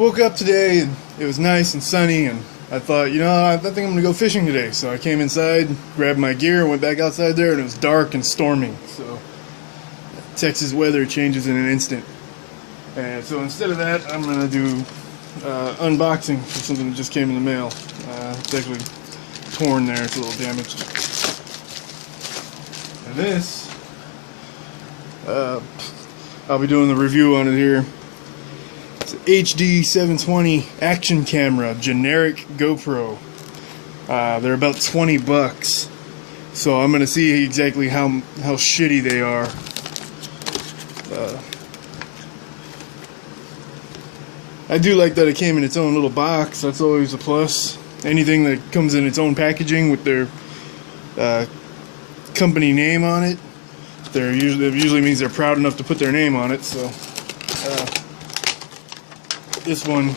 woke up today and it was nice and sunny, and I thought, I think I'm gonna go fishing today. So I came inside, grabbed my gear, went back outside there, and it was dark and storming. So Texas weather changes in an instant. And so instead of that, I'm gonna do unboxing for something that just came in the mail. It's actually torn there, it's a little damaged. And this, I'll be doing the review on it here. It's an HD 720 action camera, generic GoPro. They're about 20 bucks. So I'm gonna see exactly how shitty they are. I do like that it came in its own little box. That's always a plus. Anything that comes in its own packaging with their company name on it, it usually means they're proud enough to put their name on it. So this one,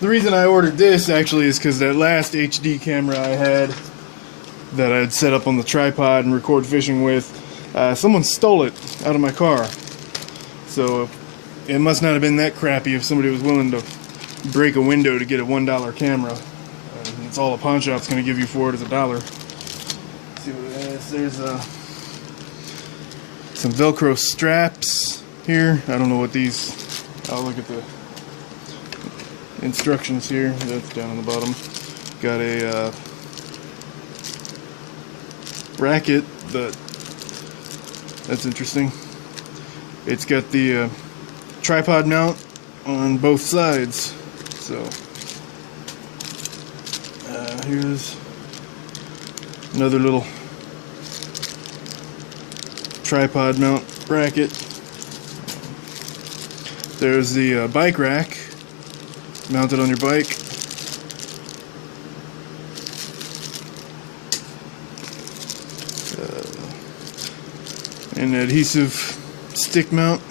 the reason I ordered this actually is because that last HD camera I had that I'd set up on the tripod and record fishing with, someone stole it out of my car. So it must not have been that crappy if somebody was willing to break a window to get a $1 camera. It's all a pawn shop's going to give you for it is $1. Let's see what it has. There's some Velcro straps here. I don't know what these. I'll look at the instructions here. That's down on the bottom. Got a bracket. That's interesting. It's got the tripod mount on both sides. So here's another little tripod mount bracket. There's the bike rack mounted on your bike. An adhesive stick mount.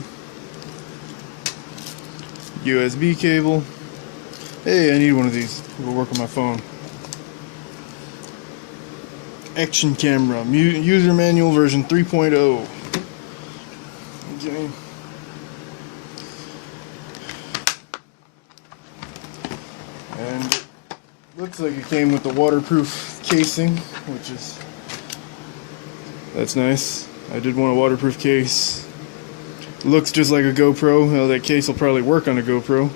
USB cable. Hey, I need one of these. It'll work on my phone. Action camera. User manual version 3.0. Okay. And it looks like it came with the waterproof casing, that's nice. I did want a waterproof case. Looks just like a GoPro. Well, that case will probably work on a GoPro.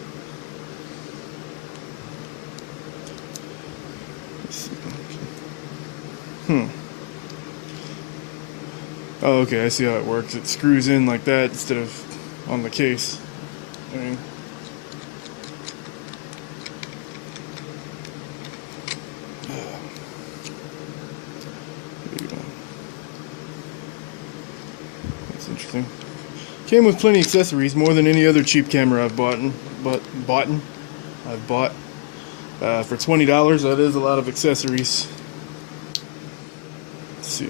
Oh, okay, I see how it works. It screws in like that instead of on the case. There you go. That's interesting. Came with plenty of accessories, more than any other cheap camera I've bought. For $20, that is a lot of accessories. Let's see.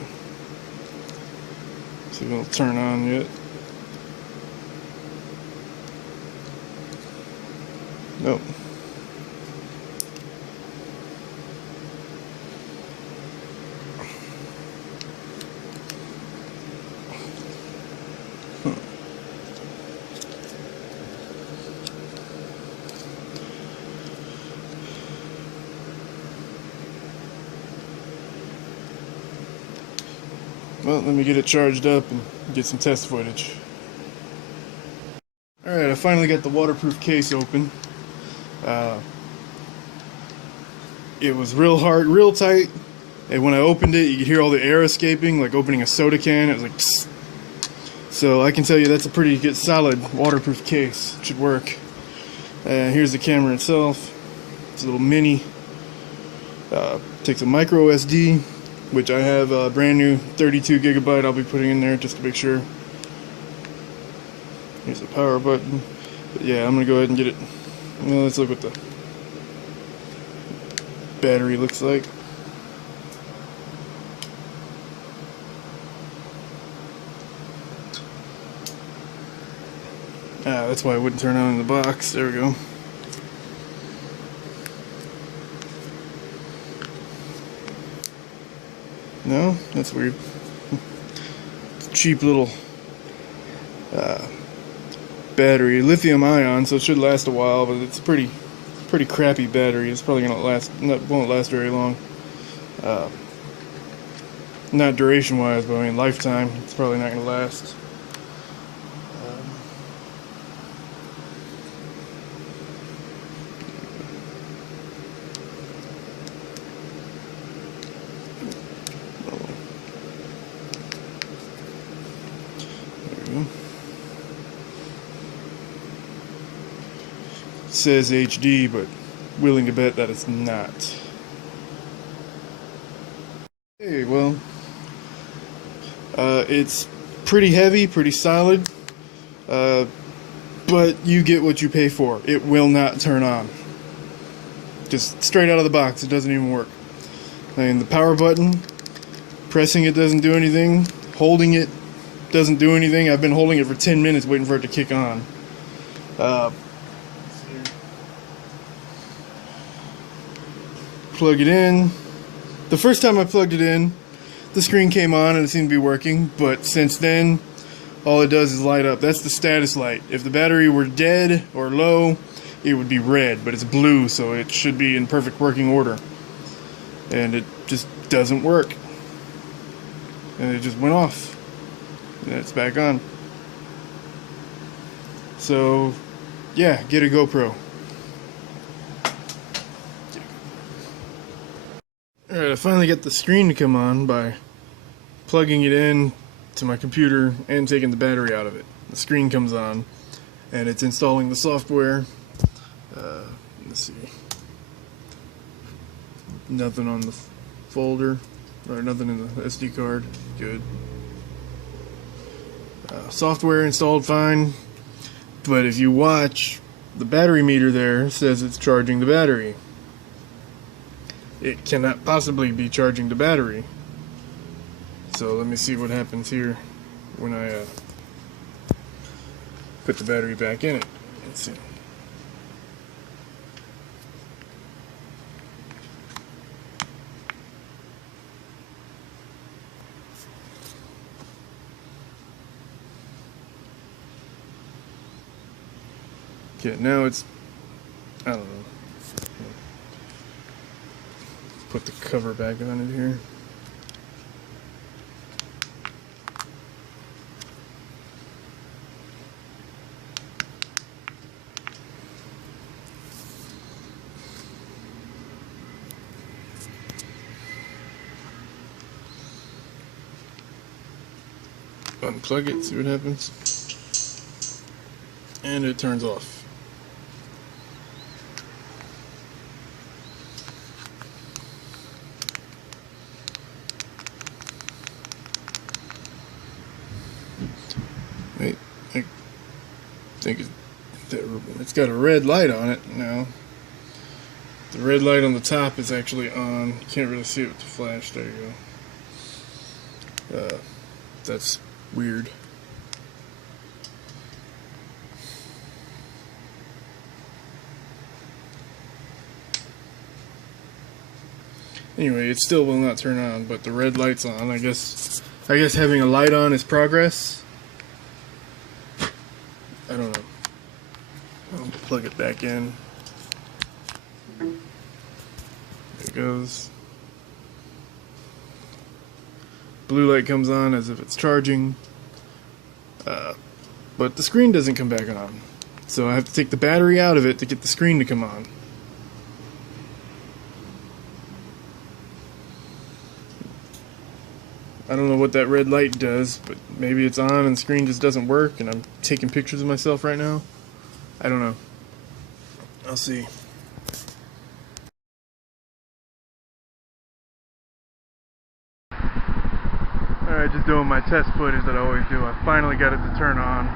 See if it'll turn on yet. Nope. Well, let me get it charged up and get some test footage. Alright, I finally got the waterproof case open. It was real hard, real tight, and when I opened it, you could hear all the air escaping, like opening a soda can. It was like psst. So I can tell you that's a pretty good, solid waterproof case. It should work. Here's the camera itself. It's a little mini. Takes a micro SD, which I have a brand new 32 gigabyte I'll be putting in there just to make sure. Here's the power button. But yeah, I'm gonna go ahead and get it. Well, let's look what the battery looks like. That's why it wouldn't turn on in the box. There we go. No? That's weird. It's a cheap little battery, lithium ion, so it should last a while, but it's a pretty crappy battery. It's probably gonna won't last very long. Not duration wise, but I mean lifetime. It's probably not gonna last. It says HD, but willing to bet that it's not. Hey, well, it's pretty heavy, pretty solid, but you get what you pay for. It will not turn on. Just straight out of the box, it doesn't even work. And the power button, pressing it doesn't do anything, holding it doesn't do anything. I've been holding it for 10 minutes waiting for it to kick on. Plug it in. The first time I plugged it in, the screen came on and it seemed to be working, but since then, all it does is light up. That's the status light. If the battery were dead or low, it would be red, but it's blue, so it should be in perfect working order. And it just doesn't work. And it just went off. And it's back on. So, yeah, get a GoPro. Alright, I finally got the screen to come on by plugging it in to my computer and taking the battery out of it. The screen comes on and it's installing the software. Let's see. Nothing on the folder, or nothing in the SD card. Good. Software installed fine, but if you watch, the battery meter there says it's charging the battery. It cannot possibly be charging the battery. So let me see what happens here when I put the battery back in it. Let's see. Okay, now it's, I don't know. Put the cover back on it here. Unplug it, see what happens. And it turns off. Wait, I think it's got a red light on it now. The red light on the top is actually on. You can't really see it with the flash. There you go. That's weird. Anyway, it still will not turn on, but the red light's on. I guess having a light on is progress. I don't know. I'll plug it back in. There it goes. Blue light comes on as if it's charging. But the screen doesn't come back on. So I have to take the battery out of it to get the screen to come on. I don't know what that red light does, but maybe it's on and the screen just doesn't work and I'm taking pictures of myself right now. I don't know. I'll see. Alright, just doing my test footage that I always do. I finally got it to turn on.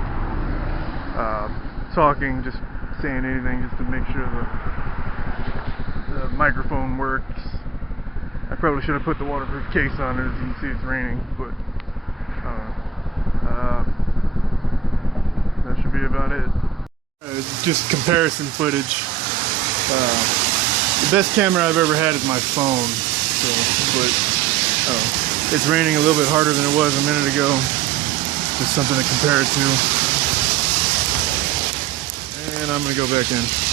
Talking, just saying anything just to make sure the microphone works. I probably should have put the waterproof case on it. As you can see, it's raining, but that should be about it. It's just comparison footage. The best camera I've ever had is my phone. So, but it's raining a little bit harder than it was a minute ago. Just something to compare it to. I'm gonna go back in.